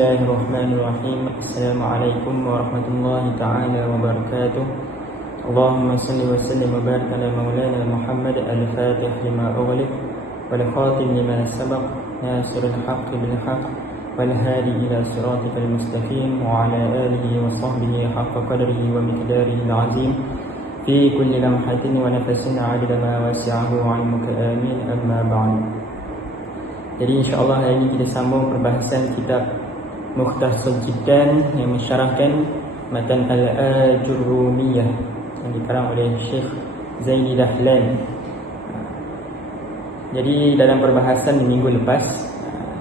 Bismillahirrahmanirrahim. Assalamualaikum warahmatullahi ta'ala wabarakatuh. Allahumma salli wa sallim wa barik ala maulana Muhammad al-Fatih lima ughliq wal khatim lima sabaq nasirul haqqi bil haqq wal hadi ila siratikal mustaqim wa ala alihi wa sahbihi haqqa qadrihi wa miqdarihi al-azim fi kulli lamhatin wa nafasin 'adada ma wasi'ahu 'ilmuka amin amma ba'd. Jadi insya-Allah hari ini kita sambung perbahasan kitab Mukhtasar Jiddan yang mensyarahkan matan Al-Ajurrumiyah yang dikarang oleh Syekh Zaini Dahlan. Jadi dalam perbahasan minggu lepas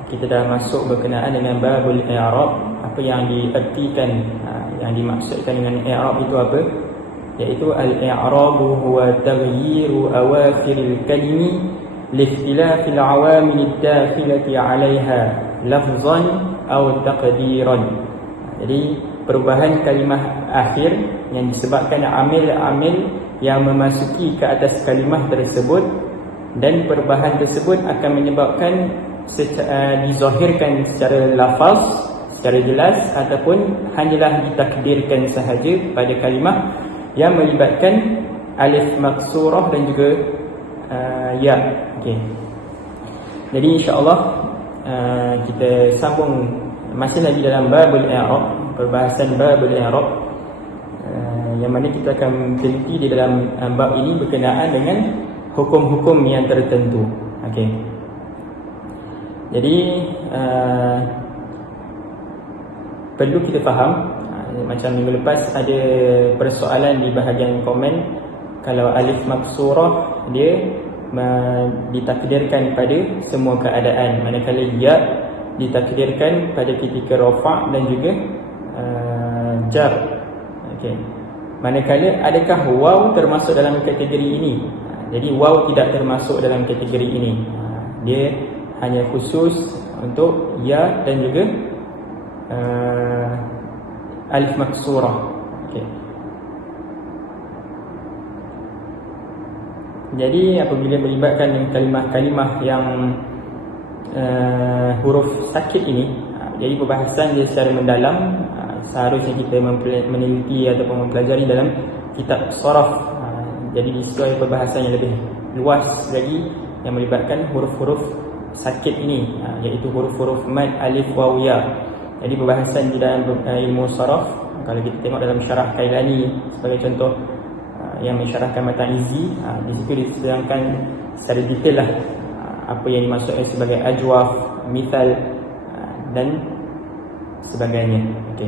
kita dah masuk berkenaan dengan babul i'rab, apa yang diartikan, yang dimaksudkan dengan i'rab itu apa? Iaitu al-i'rabu huwa taghyiru awakhiril kalimi لاختلاف العوامل الداخلة عليها لفظا أو تقديرا. Jadi perubahan kalimah akhir yang disebabkan amil-amil yang memasuki ke atas kalimah tersebut, dan perubahan tersebut akan menyebabkan dizahirkan secara lafaz, secara jelas, ataupun hanyalah ditakdirkan sahaja pada kalimah yang melibatkan alif maksurah dan juga ya. Okey. Jadi insya-Allah kita sambung masih lagi dalam babul i'rab, perbahasan babul i'rab, yang mana kita akan teliti di dalam bab ini berkenaan dengan hukum-hukum yang tertentu. Okey. Jadi perlu kita faham, macam minggu lepas ada persoalan di bahagian komen, kalau alif maksurah dia ditakdirkan pada semua keadaan, manakala ya ditakdirkan pada ketika rafa' dan juga jar. Okey. Manakala adakah waw termasuk dalam kategori ini? Jadi waw tidak termasuk dalam kategori ini. Dia hanya khusus untuk ya dan juga alif maksurah. Okey. Jadi apabila melibatkan kalimah-kalimah yang huruf sakit ini, jadi perbahasan dia secara mendalam seharusnya kita meneliti ataupun mempelajari dalam kitab Sharaf. Jadi di situ ada perbahasan yang lebih luas lagi yang melibatkan huruf-huruf sakit ini, iaitu huruf-huruf mad, alif, waw, ya. Jadi perbahasan di dalam ilmu Sharaf, kalau kita tengok dalam syarah Kailani sebagai contoh yang mensyarahkan matan Izzi, di situ disedangkan secara detail lah apa yang dimaksudkan sebagai ajwaf, mithal dan sebagainya. Okey.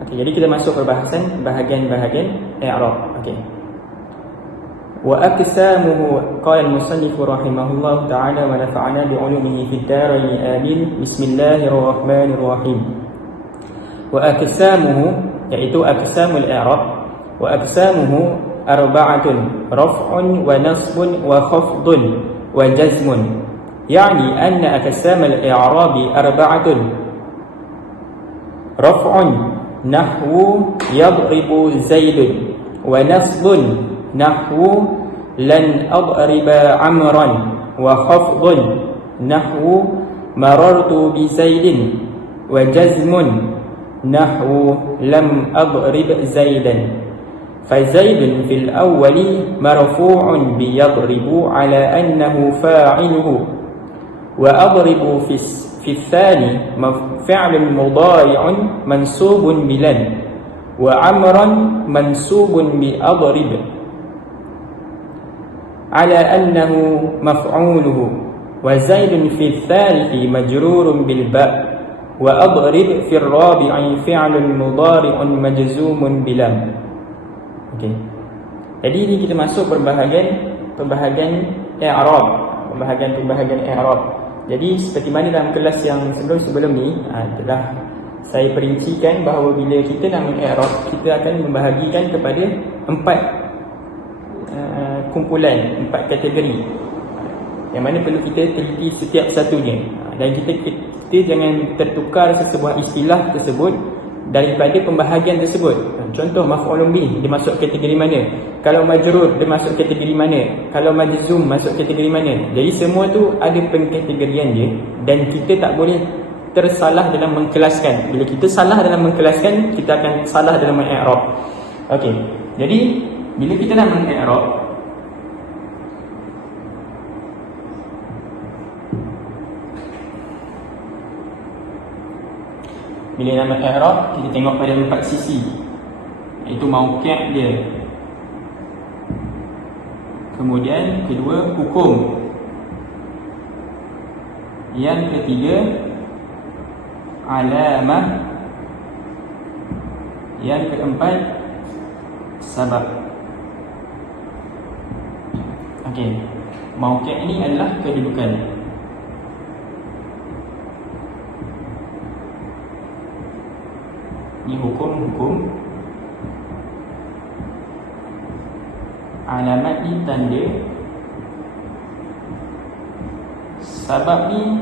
Okey, jadi kita masuk perbahasan bahagian-bahagian i'rab. Okey. Wa aqsamuhu qala al-musannif rahimahullah ta'ala wa nafa'ana bi 'ulumihi fid darain amin. Bismillahirrahmanirrahim. Wa aqsamuhu, yaitu aqsamul i'rab, wa aqsamuhu arba'atun raf'un wa nasbun wa khafdun wa jazmun. Yani anna aqsamal i'rabi arba'atun raf'un nahwu yadribu zaidun, wa nasbun nahwu lan adriba amran, wa khafdun nahwu marartu bi zaidin, wa jazmun نحو لم أضرب زيدا. فزيد في الأول مرفوع بيضرب على أنه فاعله، وأضرب في الثاني فعل مضارع منصوب بلن، وعمرا منصوب بأضرب على أنه مفعوله، وزيد في الثالث مجرور بالباء، وأضرب في الرابع فعل مضارع مجزوم بلام. Okey. Jadi ini kita masuk pembahagian i'rab, pembahagian i'rab. Jadi seperti mana dalam kelas yang sebelum ni telah saya perincikan bahawa bila kita nak meng-i'rab, kita akan membahagikan kepada 4 kumpulan, 4 kategori, yang mana perlu kita teliti setiap satunya. Dan kita jangan tertukar sesebuah istilah tersebut daripada pembahagian tersebut. Contoh maf'ulun bih dia masuk kategori mana, kalau majrur dia masuk kategori mana, kalau majzum masuk kategori mana. Jadi semua tu ada pengkategorian dia dan kita tak boleh tersalah dalam mengkelaskan. Bila kita salah dalam mengkelaskan, kita akan salah dalam mengi'rab. Okey. Jadi bila kita nak mengi'rab, bila nak mengi'rab, kita tengok pada 4 sisi, iaitu mauqi' dia, kemudian kedua hukum, yang ketiga alamah, yang keempat sabab. Okey, mauqi' ini adalah kedudukan. Ini hukum. Alamat ni tanda. Sabab ni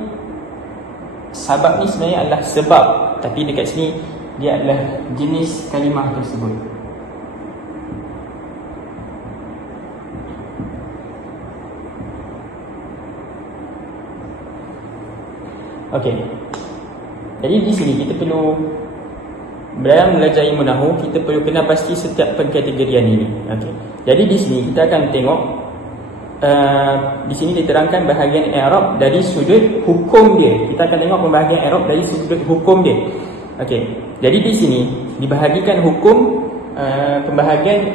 sebenarnya adalah sebab, tapi dekat sini dia adalah jenis kalimah tersebut. Okey. Jadi di sini kita perlu, dalam belajar ilmu nahwu, kita perlu kenal pasti setiap pengkategorian ini. Okey. Jadi di sini kita akan tengok di sini diterangkan bahagian i'rab dari sudut hukum dia. Kita akan tengok pembahagian i'rab dari sudut hukum dia. Okey. Jadi di sini dibahagikan hukum, pembahagian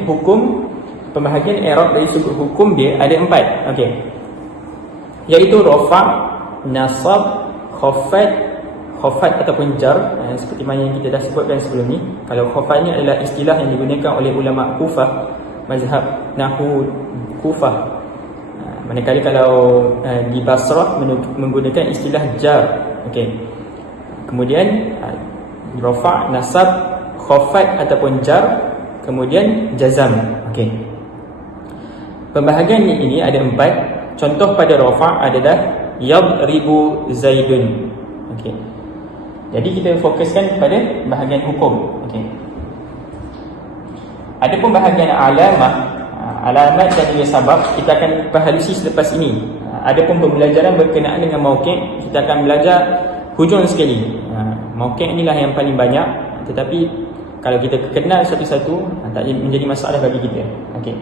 i'rab dari sudut hukum dia ada 4. Okey. Iaitu rafa', nasab, khafat ataupun jar, seperti mana yang kita dah sebutkan sebelum ni. Kalau khafat ni adalah istilah yang digunakan oleh ulama Kufah, mazhab nahwu Kufah. Manakala kalau di Basrah menggunakan istilah jar. Okey. Kemudian rafa', nasab, khafat ataupun jar, kemudian jazam. Okey. Pembahagian ini ada 4. Contoh pada rafa' adalah yadribu Zaidun. Okey. Jadi kita fokuskan pada bahagian hukum. Okey. Adapun bahagian alamat dan juga sabab kita akan baharusi selepas ini. Adapun pembelajaran berkenaan dengan mauqi', kita akan belajar hujung sekali. Mauqi' inilah yang paling banyak, tetapi kalau kita kenal satu-satu tak menjadi masalah bagi kita. Okey.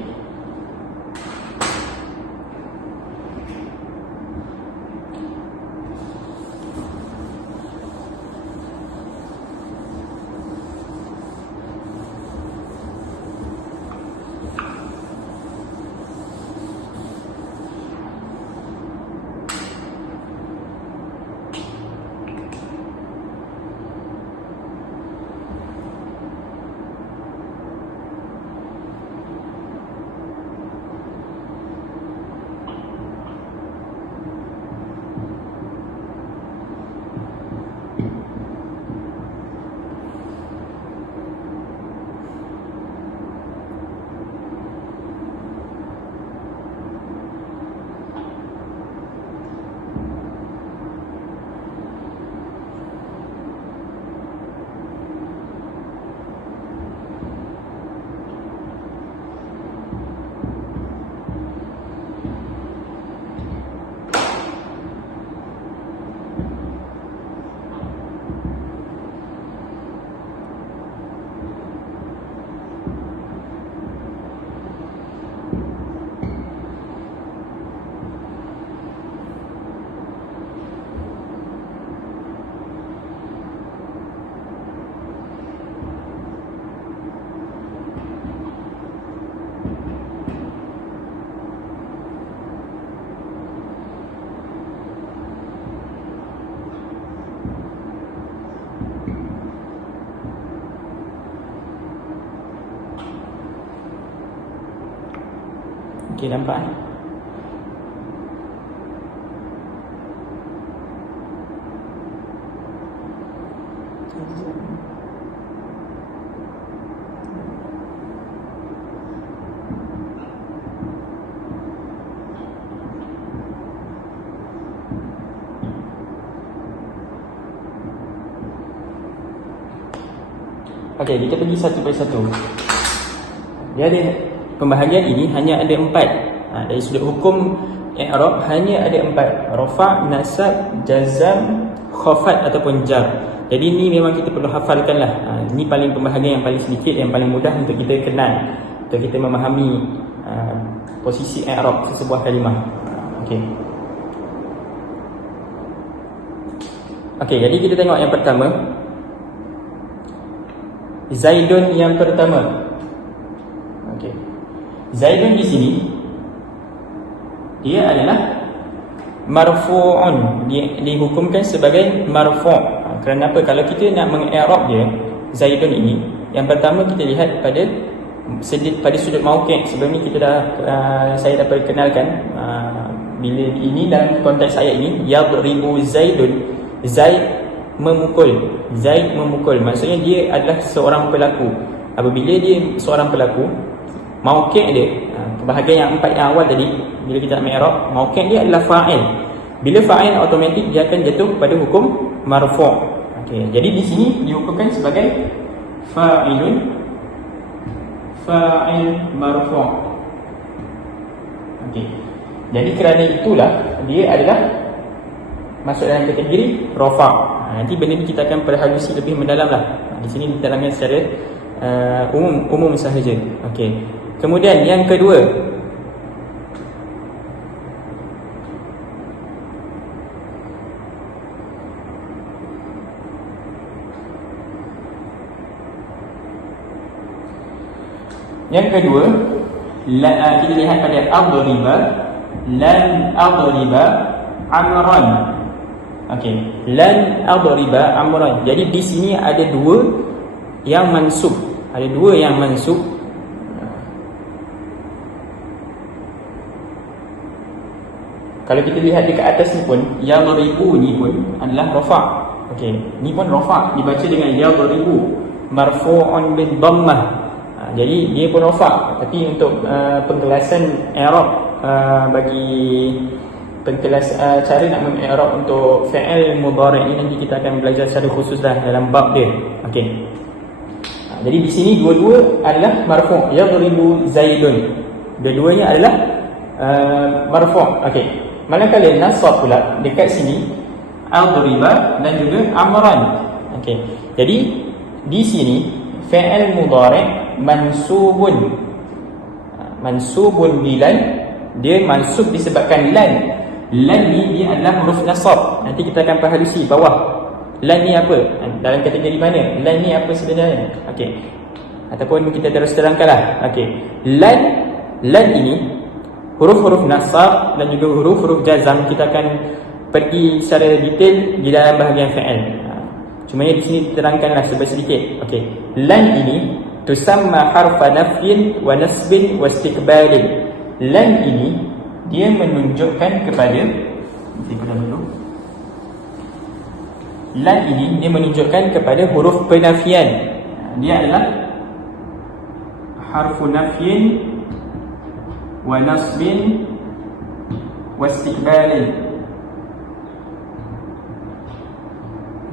Okey, nampak? Okey, kita pergi satu persatu. Dia ada pembahagian ini hanya ada 4. Dari sudut hukum i'rab hanya ada 4. Rafa', nasab, jazam, khafat ataupun jar. Jadi ni memang kita perlu hafalkanlah. Ini paling pembahagian yang paling sedikit, yang paling mudah untuk kita kenal, untuk kita memahami posisi i'rab sesebuah kalimah. Okey. Okey, jadi kita tengok yang pertama. Zaidun yang pertama. Okey. Zaidun di sini dia adalah marfu'un. Dia dihukumkan sebagai marfu'. Kerana apa? Kalau kita nak meng-i'rab dia, Zaidun ini, yang pertama kita lihat pada sudut mauqi'. Sebelum ni kita dah saya dah perkenalkan bila ini dalam konteks ayat ini, yadribu Zaidun, Zaid memukul. Zaid memukul, maksudnya dia adalah seorang pelaku. Apabila dia seorang pelaku, mauqi' dia, bahagian yang 4 yang awal tadi, bila kita nak i'rab, mauqi' dia adalah fa'il. Bila fa'il, automatik dia akan jatuh pada hukum marfu'. Okey, jadi di sini dihukumkan sebagai fa'ilun, fa'il marfu'. Okey. Jadi kerana itulah dia adalah masuk dalam kategori rafa'. Nanti benda ni kita akan perhalusi lebih mendalam lah. Di sini diterangkan secara umum sahaja. Okey. Kemudian yang kedua, kita lihat pada adriba, lan adriba amran. Okey, lan adriba amran. Jadi di sini ada dua yang mansub. Ada dua yang mansub. Kalau kita lihat dekat atas ni pun, yadribu ni pun adalah rafa'. Okey, ni pun rafa', dibaca dengan yadribu, marfu'un bil dhammah. Jadi dia pun rafa', tapi untuk penjelasan i'rab bagi pengkelas cara nak meng-i'rab untuk fi'il mudhari' ini nanti kita akan belajar secara khusus dah dalam bab dia. Okey. Jadi di sini dua-dua adalah marfu', yadribu Zaidun. Dua-duanya adalah marfu'. Okey. Manakala nasab pula dekat sini adriba dan juga amran. Okey. Jadi di sini fi'il mudhari' mansubun bilan, dia mansub disebabkan lan. Lan ni dia adalah huruf nasab. Nanti kita akan perhalusi bawah. Lan ni apa? Dalam kategori mana? Lan ni apa sebenarnya? Okey. Ataupun kita terus terangkanlah. Okey. Lan ini huruf-huruf nasab dan juga huruf-huruf jazam. Kita akan pergi secara detail di dalam bahagian fi'il. Cuma di sini diterangkanlah sedikit. Okey. Lan ini tusamma harfa nafyin wa nasbin wa istiqbalin. Lan ini dia menunjukkan kepada, lan ini dia menunjukkan kepada huruf penafian. Dia adalah harfu nafyin wa nasbin wa istiqbalin.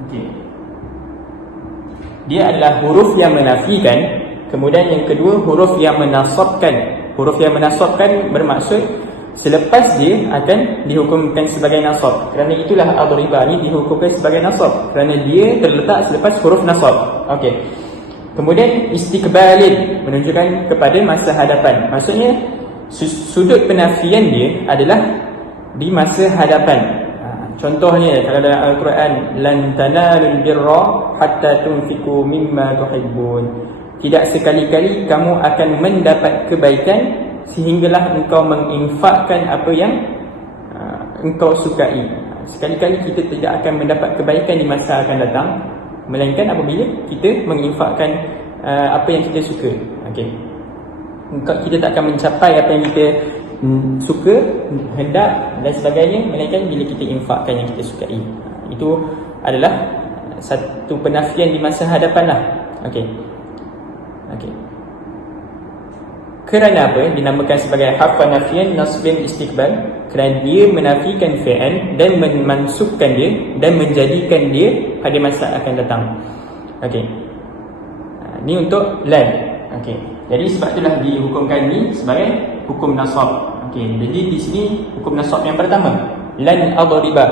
Okey. Dia adalah huruf yang menafikan. Kemudian yang kedua, huruf yang menasabkan. Huruf yang menasabkan bermaksud selepas dia akan dihukumkan sebagai nasab. Kerana itulah adriba ni dihukumkan sebagai nasab, kerana dia terletak selepas huruf nasab. Okey. Kemudian istiqbalin menunjukkan kepada masa hadapan. Maksudnya sudut penafian dia adalah di masa hadapan. Contohnya kalau dalam Al-Quran, lan tanalul birra hatta tunfiqu mimma tuhibbun. Tidak sekali-kali kamu akan mendapat kebaikan sehinggalah engkau menginfakkan apa yang engkau sukai. Sekali-kali kita tidak akan mendapat kebaikan di masa akan datang, melainkan apabila kita menginfakkan apa yang kita suka. Okey. Kita tak akan mencapai apa yang kita suka, hendak dan sebagainya, melainkan bila kita infakkan yang kita sukai. Itu adalah satu penafian di masa hadapan lah. Okey. Kerana apa? Dinamakan sebagai harfa nafian nasbin istiqbal, kerana dia menafikan fi'il dan memansubkan dia dan menjadikan dia pada masa akan datang. Okey. Ni untuk lan. Okey. Jadi sebab itulah dihukumkan ni sebagai hukum nasab. Okey. Jadi di sini hukum nasab yang pertama, lan adriba.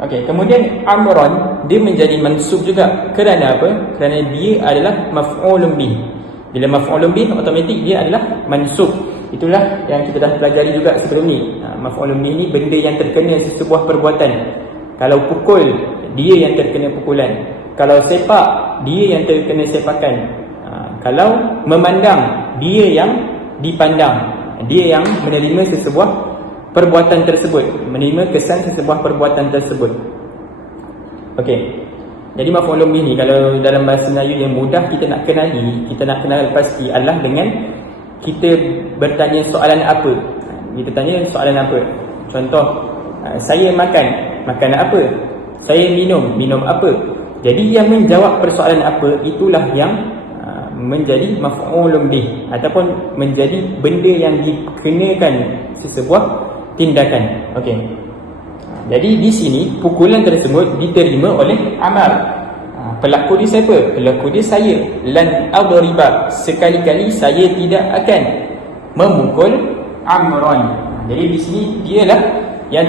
Okey, kemudian amran dia menjadi mansub juga. Kerana apa? Kerana dia adalah maf'ulun bih. Bila maf'ulun bih, automatik dia adalah mansub. Itulah yang kita dah pelajari juga sebelum ni. Maf'ulun bih ni benda yang terkena sesebuah perbuatan. Kalau pukul, dia yang terkena pukulan. Kalau sepak, dia yang terkena sepakan. Kalau memandang, dia yang dipandang. Dia yang menerima sesebuah perbuatan tersebut, menerima kesan sesebuah perbuatan tersebut. Okey. Jadi maf'ulun bih ni kalau dalam bahasa Melayu yang mudah kita nak kenali, kita nak kenal pasti adalah dengan kita bertanya soalan apa. Kita tanya soalan apa. Contoh, saya makan apa? Saya minum apa? Jadi yang menjawab persoalan apa itulah yang menjadi maf'ulun bih ataupun menjadi benda yang dikenakan sesebuah tindakan. Okey. Jadi di sini pukulan tersebut diterima oleh Amar. Pelaku dia siapa? Pelaku dia saya. Lan adriba, sekali-kali saya tidak akan memukul Amran. Jadi di sini dialah yang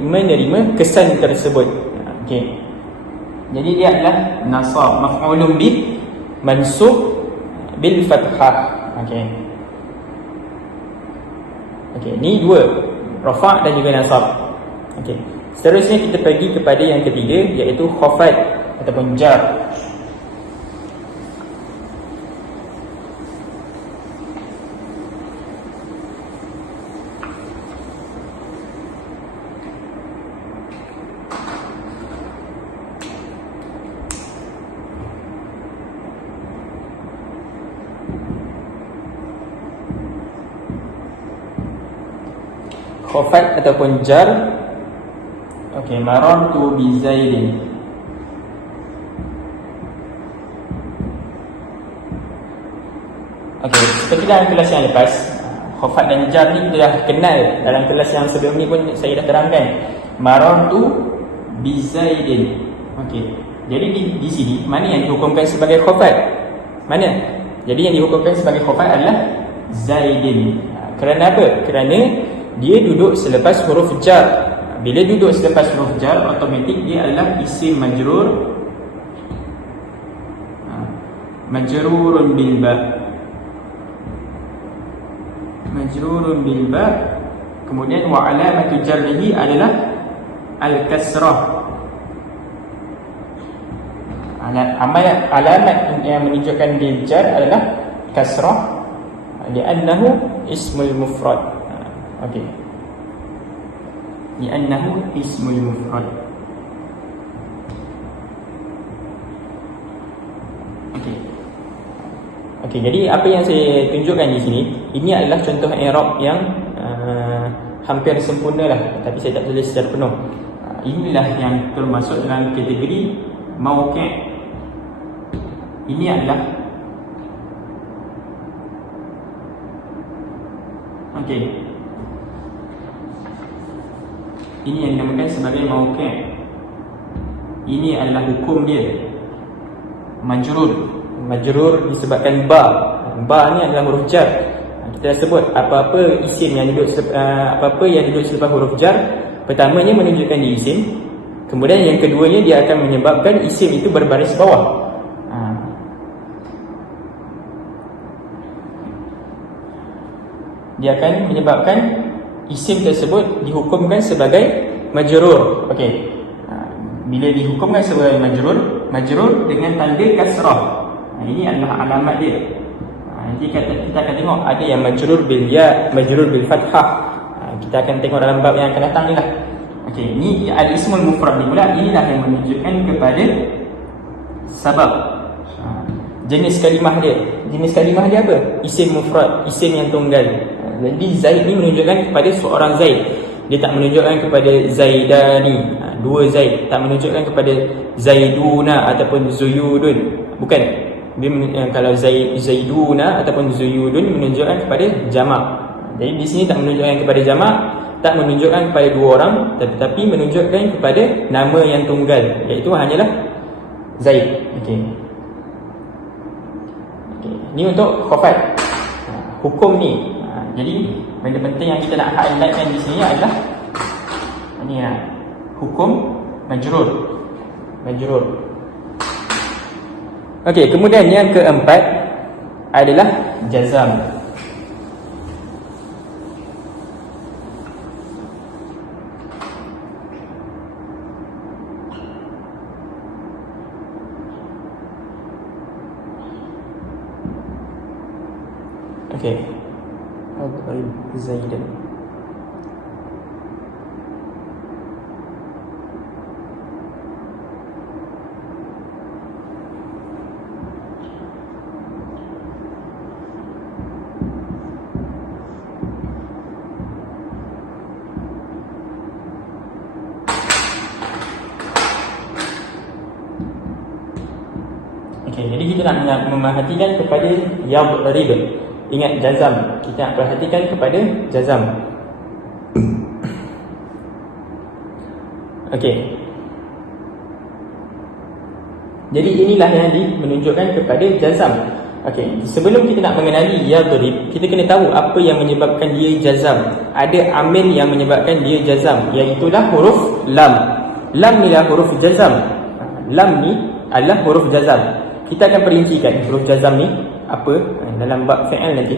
menerima kesan tersebut. Okey. Jadi dia adalah nasab, maf'ulun bih, mansub bil fathah. Okey. Okey, ni dua, rafa' dan juga nasab. Okey. Seterusnya kita pergi kepada yang ketiga, iaitu khafad ataupun jar. Khafad ataupun jar. Okey, marartu bi Zaidin. Okey, seperti dalam kelas yang lepas, khafad dan jar ni kita dah kenal. Dalam kelas yang sebelum ni pun saya dah terangkan. Marartu bi Zaidin. Okey. Jadi di sini mana yang dihukumkan sebagai khafad? Mana? Jadi yang dihukumkan sebagai khafad adalah Zaidin. Kerana apa? Kerana dia duduk selepas huruf jar. Bila duduk selepas huruf jar, automatik dia adalah isim majrur, majrurun bil ba. Majrurun bil ba. Kemudian wa alamatu jarrihi adalah al-kasrah. Alamat yang menunjukkan bil jar adalah kasrah, li'annahu ismul mufrad. Okey. Li'annahu ismul mufrad. Okey. Okey, jadi apa yang saya tunjukkan di sini, ini adalah contoh i'rab yang hampir sempurna lah, tapi saya tak tulis secara penuh. Inilah yang termasuk dalam kategori mauqi'. Ini adalah okey. Ini yang dinamakan sebagai mauqi'. Ini adalah hukum dia. Majrur disebabkan ba. Ba ni adalah huruf jar. Kita dah sebut apa-apa isim yang duduk selepas huruf jar, pertamanya menunjukkan dia isim. Kemudian yang keduanya dia akan menyebabkan isim itu berbaris bawah. Dia akan menyebabkan isim tersebut dihukumkan sebagai majrur. Okey. Bila dihukumkan sebagai majrur dengan tanda kasrah. Ini adalah alamat dia. Nanti kita akan tengok ada yang majrur bil ya, majrur bil fathah. Kita akan tengok dalam bab yang akan datang ni lah. Okey, ni al-ismul mufrad ni pula, inilah yang menunjukkan kepada sabab. Jenis kalimah dia. Jenis kalimah dia apa? Isim mufrad, isim yang tunggal. Jadi Zaid ni menunjukkan kepada seorang Zaid. Dia tak menunjukkan kepada Zaidani, dua Zaid. Tak menunjukkan kepada Zaiduna ataupun Zuyudun. Bukan. Dia kalau Zaiduna ataupun Zuyudun menunjukkan kepada jamak. Jadi di sini tak menunjukkan kepada jamak, tak menunjukkan kepada dua orang, tetapi menunjukkan kepada nama yang tunggal, iaitu hanyalah Zaid. Okey. Ni untuk khafat. Hukum ni. Jadi benda penting yang kita nak highlightkan di sini adalah ni hukum majrur. Okey, kemudian yang keempat adalah jazam. Okey. Adrib Zaidan. Okey, jadi kita nak memerhatikan kepada yadrib. Ingat jazam, kita nak perhatikan kepada jazam. Okey. Jadi inilah yang menunjukkan kepada jazam. Okey, sebelum kita nak mengenali yadrib, kita kena tahu apa yang menyebabkan dia jazam. Ada amil yang menyebabkan dia jazam, iaitu huruf lam. Lam ni lah huruf jazam. Lam ni adalah huruf jazam. Kita akan perincikan huruf jazam ni apa dalam bab fi'il nanti.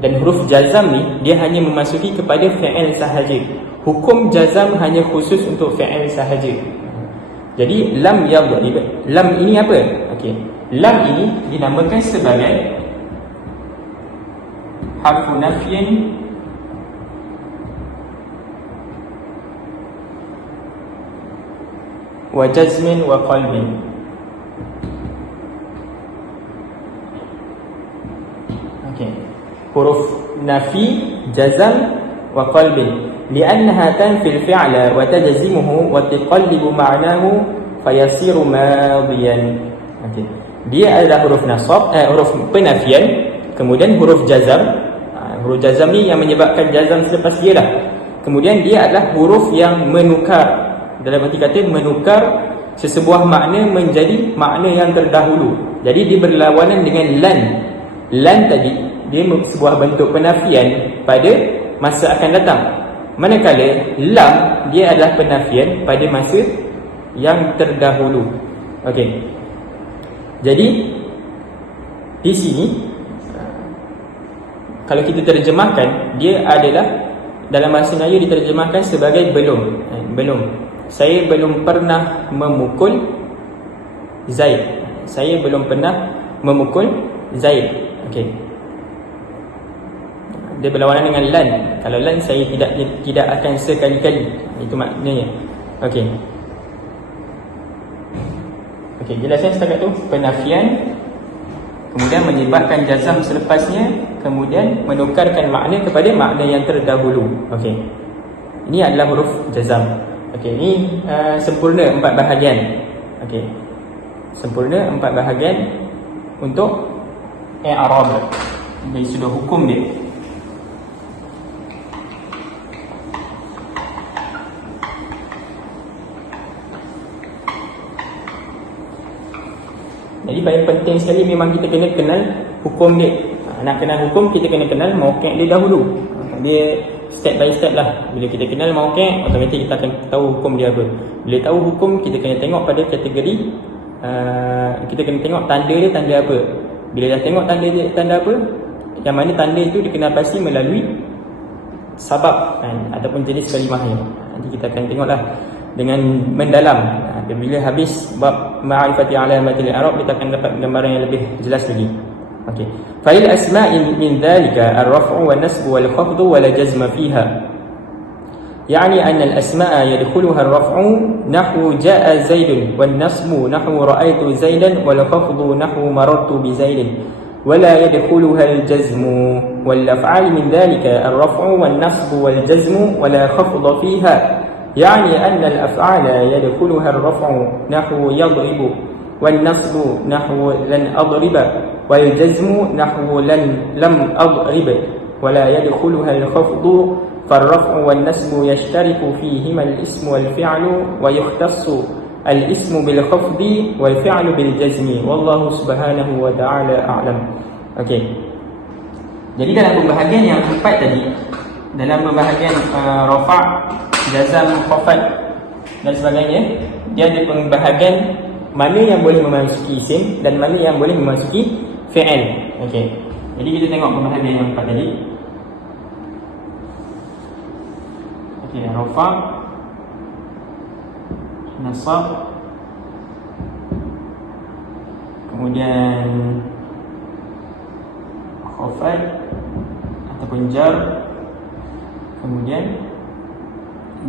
Dan huruf jazam ni dia hanya memasuki kepada fi'il sahaja. Hukum jazam hanya khusus untuk fi'il sahaja. Jadi lam yadrib. Lam ini apa? Okey. Lam ini dinamakan sebagai harfu nafyin wa jazmin wa qalbin. Huruf nafi, jazam wa qalbin li'annaha tanfi al-fi'la wa tajzimuhu wa tuqallibu ma'nahu fayasiru madiyan. Okey. Dia adalah huruf nasab, huruf penafian, kemudian huruf jazam. Huruf jazam ni yang menyebabkan jazam selepas dia lah. Kemudian dia adalah huruf yang menukar, dalam arti kata menukar sesebuah makna menjadi makna yang terdahulu. Jadi dia berlawanan dengan lan. Lan tadi dia sebuah bentuk penafian pada masa akan datang. Manakala lam dia adalah penafian pada masa yang terdahulu. Okey. Jadi di sini kalau kita terjemahkan, dia adalah dalam bahasa Melayu diterjemahkan sebagai belum. Belum. Saya belum pernah memukul Zaid. Saya belum pernah memukul Zaid. Okey. Dia berlawanan dengan lan. Kalau lan saya tidak akan sekali-kali. Itu maknanya. Okey. Okey, jelasnya setakat tu penafian, kemudian menyebabkan jazam selepasnya, kemudian menukarkan makna kepada makna yang terdahulu. Okey. Ini adalah huruf jazam. Okey, ini sempurna 4 bahagian. Okey. Sempurna 4 bahagian untuk i'rab dari sudut hukum dia. Jadi paling penting sekali memang kita kena kenal hukum dia. Nak kenal hukum, kita kena kenal mauqi' dia dahulu. Dia step by step lah. Bila kita kenal mauqi', automatik kita akan tahu hukum dia apa. Bila tahu hukum, kita kena tengok pada kategori, kita kena tengok tanda dia tanda apa. Bila dah tengok tanda dia tanda apa, yang mana tanda itu dikenal pasti melalui sabab ataupun jenis kalimahnya. Nanti kita akan tengoklah dengan mendalam. Bila habis bab ma'rifati alamatil i'rab, kita akan dapat gambaran yang lebih jelas lagi. Okey. Fa'il asma'i min dhalika ar-raf'u wan-nasbu wal-khafdu wa la jazma fiha. Yani anna al-asma'a yadkhuluha ar-raf'u nahwu ja'a zaidun wan-nasbu nahwu ra'aytu zaidan wal-khafdu nahwu marartu bi zaidin wa la yadkhuluha al-jazmu wal-af'al min dhalika ar-raf'u wan-nasbu wal-jazmu wa la khafda fiha. يعني أن الأفعال يدخلها الرفع نحو يضرب والنصب نحو لن أضرب والجزم نحو لم أضرب ولا يدخلها الخفض فالرفع والنصب يشترك فيهما الاسم والفعل ويختص الاسم بالخفض والفعل بالجزم والله سبحانه وتعالى أعلم. Okey. Jadi dalam pembahagian yang 4 tadi, dalam pembahagian rafa', jazam, khafad dan sebagainya, dia ada pembahagian mana yang boleh memasuki isim dan mana yang boleh memasuki fi'il. Okey. Jadi kita tengok pembahagian yang 4 tadi. Okey, rafa', nasab, kemudian khafad ataupun jar, kemudian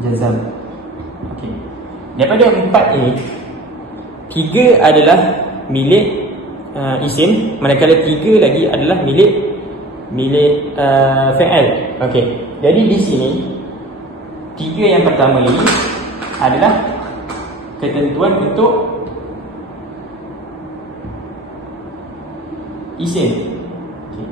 jazam. Okey. Daripada 4 ini, 3 adalah milik isim, manakala 3 lagi adalah milik fi'il. Okey. Jadi di sini 3 yang pertama ini adalah ketentuan untuk isim. Okay.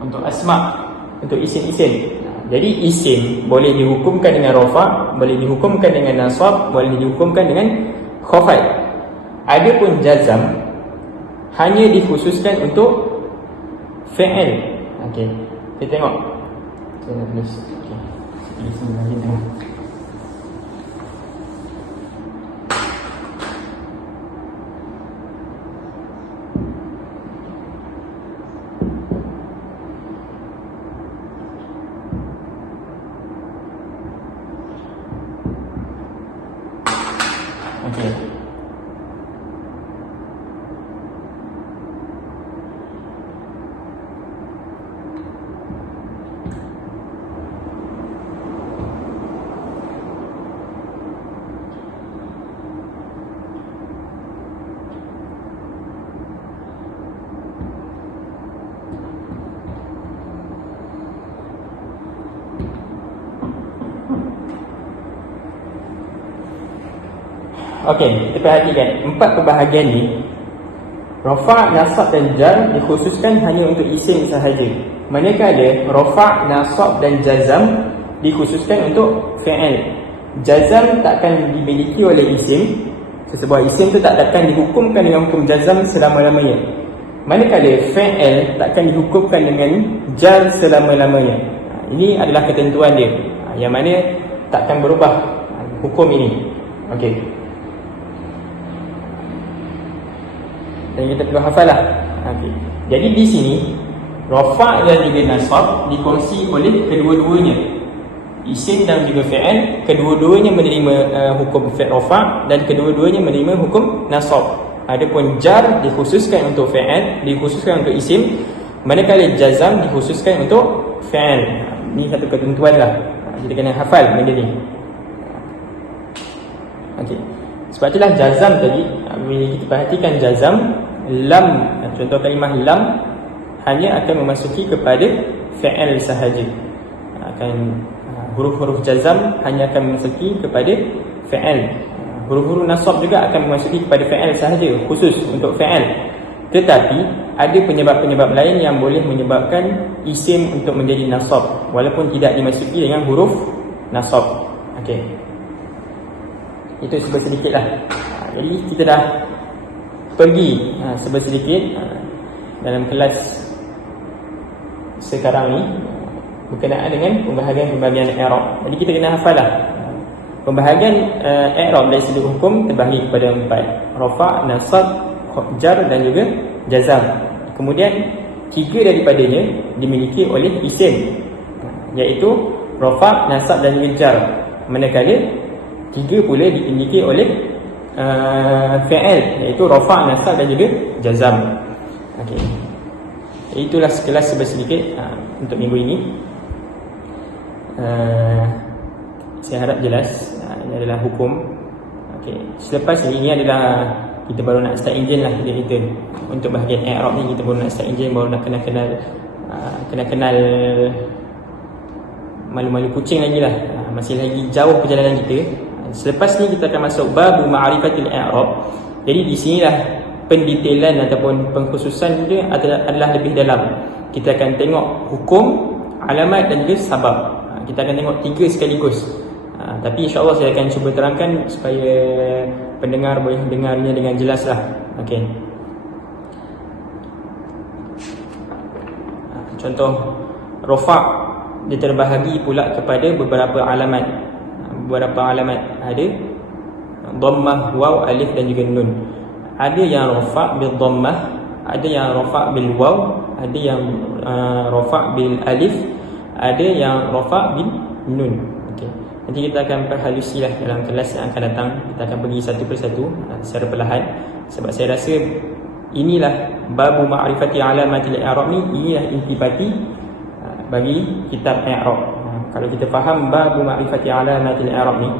Untuk asma', untuk isim-isim. Jadi isim boleh dihukumkan dengan rafa', boleh dihukumkan dengan nasab, boleh dihukumkan dengan khafad. Adapun jazam hanya dikhususkan untuk fi'il. Okey. Kita tengok. Saya nak tulis. Okey. Di sini lagi tengok. Okey. Okey, kita perhatikan 4 pembahagian ni, rafa', nasab dan jar dikhususkan hanya untuk isim sahaja. Manakala rafa', nasab dan jazam dikhususkan untuk fi'il. Jazam takkan dimiliki oleh isim, sebuah isim tu tak akan dihukumkan dengan hukum jazam selama-lamanya. Manakala fi'il takkan dihukumkan dengan jar selama-lamanya. Ini adalah ketentuan dia, yang mana takkan berubah hukum ini. Okey. Dan kita perlu hafal lah. Okay. Jadi di sini rafa' dan juga nasab dikongsi oleh kedua-duanya, isim dan juga fi'il. Kedua-duanya menerima hukum fi'il rafa' dan kedua-duanya menerima hukum nasab. Adapun jar dikhususkan untuk fi'il, dikhususkan untuk isim, manakala jazam dikhususkan untuk fi'il. Ini satu ketentuan lah, kita kena hafal benda ni. Okey. Sebab itulah jazam tadi, bila kita perhatikan jazam, lam, contoh kalimah lam hanya akan memasuki kepada fi'il sahaja. Akan huruf-huruf jazam hanya akan memasuki kepada fi'il. Huruf-huruf nasab juga akan memasuki kepada fi'il sahaja, khusus untuk fi'il. Tetapi ada penyebab-penyebab lain yang boleh menyebabkan isim untuk menjadi nasab walaupun tidak dimasuki dengan huruf nasab. Okey. Itu sedikit lah. Jadi kita dah pergi sedikit dalam kelas sekarang ni berkenaan dengan pembahagian-pembahagian i'rab. Jadi kita kena hafal lah. Pembahagian i'rab dari segi hukum terbahagi kepada 4: rafa', nasab, jar dan juga jazam. Kemudian 3 daripadanya dimiliki oleh isim, iaitu rafa', nasab dan juga jar. Manakala 3 pula dimiliki oleh fi'il, iaitu rafa', nasab dan juga jazam. Okey. Itulah sekelas sedikit untuk minggu ini. Saya harap jelas. Ini adalah hukum. Okey. Selepas ini adalah kita baru nak start engine lah kita. Untuk bahagian i'rab ni kita baru nak start engine, baru nak kenal malu-malu kucing lagi lah. Masih lagi jauh perjalanan kita. Selepas ni kita akan masuk bab ma'rifatil i'rab. Jadi di sinilah pendetailan ataupun pengkhususan dia adalah lebih dalam. Kita akan tengok hukum, alamat dan juga sabab. Kita akan tengok 3 sekaligus. Tapi insya-Allah saya akan cuba terangkan supaya pendengar boleh dengarnya dengan jelas lah. Okey. Contoh rafa' dia terbahagi pula kepada beberapa alamat. Beberapa alamat ada dhammah, waw, alif dan juga nun. Ada yang rafa' bil dhammah, ada yang rafa' bil waw, ada yang rafa' bil alif, ada yang rafa' bil nun. Okey. Nanti kita akan perhalusilah dalam kelas yang akan datang. Kita akan pergi satu persatu secara perlahan, sebab saya rasa inilah babu ma'rifati alamatil i'rab ni, inilah intipati bagi kitab i'rab. Kalau kita faham babu ma'rifati alamatil i'rab ni,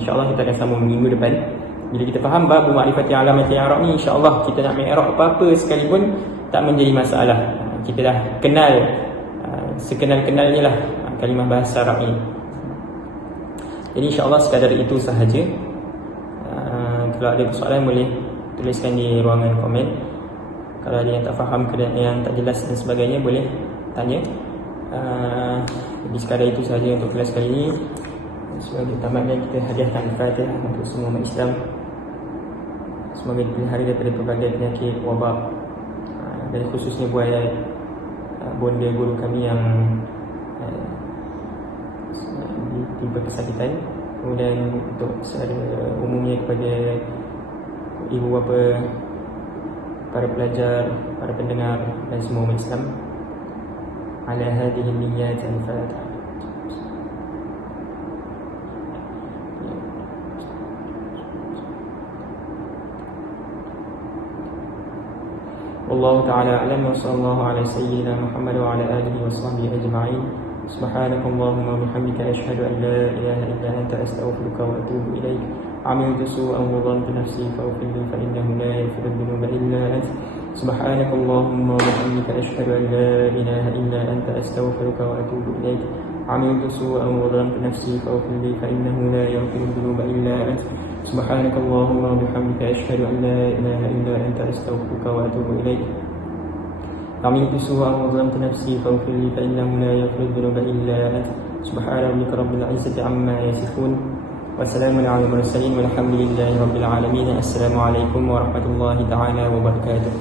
insya-Allah kita akan sambung minggu depan. Bila kita faham babu ma'rifati alamatil i'rab ni, insya-Allah kita nak i'rab apa-apa sekalipun tak menjadi masalah. Kita dah kenal sekenal-kenalnya lah kalimah bahasa Arab ni. Jadi insya-Allah sekadar itu sahaja. Kalau ada persoalan boleh tuliskan di ruangan komen. Kalau ada yang tak faham, yang tak jelas dan sebagainya, boleh tanya. Jadi sekadar itu sahaja untuk kelas kali ini. Sebagai tamatnya kita hadiahkan Fatihah untuk semua umat Islam. Semoga dipelihara daripada berbagai penyakit, wabak, dan khususnya buat bonda guru kami yang ditimpa kesakitan. Kemudian untuk secara umumnya kepada ibu bapa, para pelajar, para pendengar dan semua umat Islam. Ala hadhihi niyyat al-Fatihah. Wallahu ta'ala a'lam wa sallallahu ala sayyidina Muhammad wa ala alihi wa sahbihi ajma'in. Subhanakallahumma wa bihamdika asyhadu an la ilaha illa anta astaghfiruka wa atubu ilaik. عملت سوءا وظلمت نفسي فاغفر لي فإنه لا يغفر الذنوب إلا أنت. سبحانك اللهم وبحمدك أشهد أن لا إله إلا أنت أستغفرك وأتوب إليك. عملت سوءا وظلمت نفسي فاغفر لي فإنه لا يغفر الذنوب إلا أنت. سبحانك اللهم وبحمدك أشهد أن لا إله إلا أنت أستغفرك وأتوب إليك. عملت سوءا وظلمت نفسي فاغفر لي فإنه لا يغفر الذنوب إلا أنت. سبحان ربك رب العزة عما يصفون وسلام على المرسلين والحمد لله رب العالمين. السلام عليكم ورحمة الله تعالى وبركاته.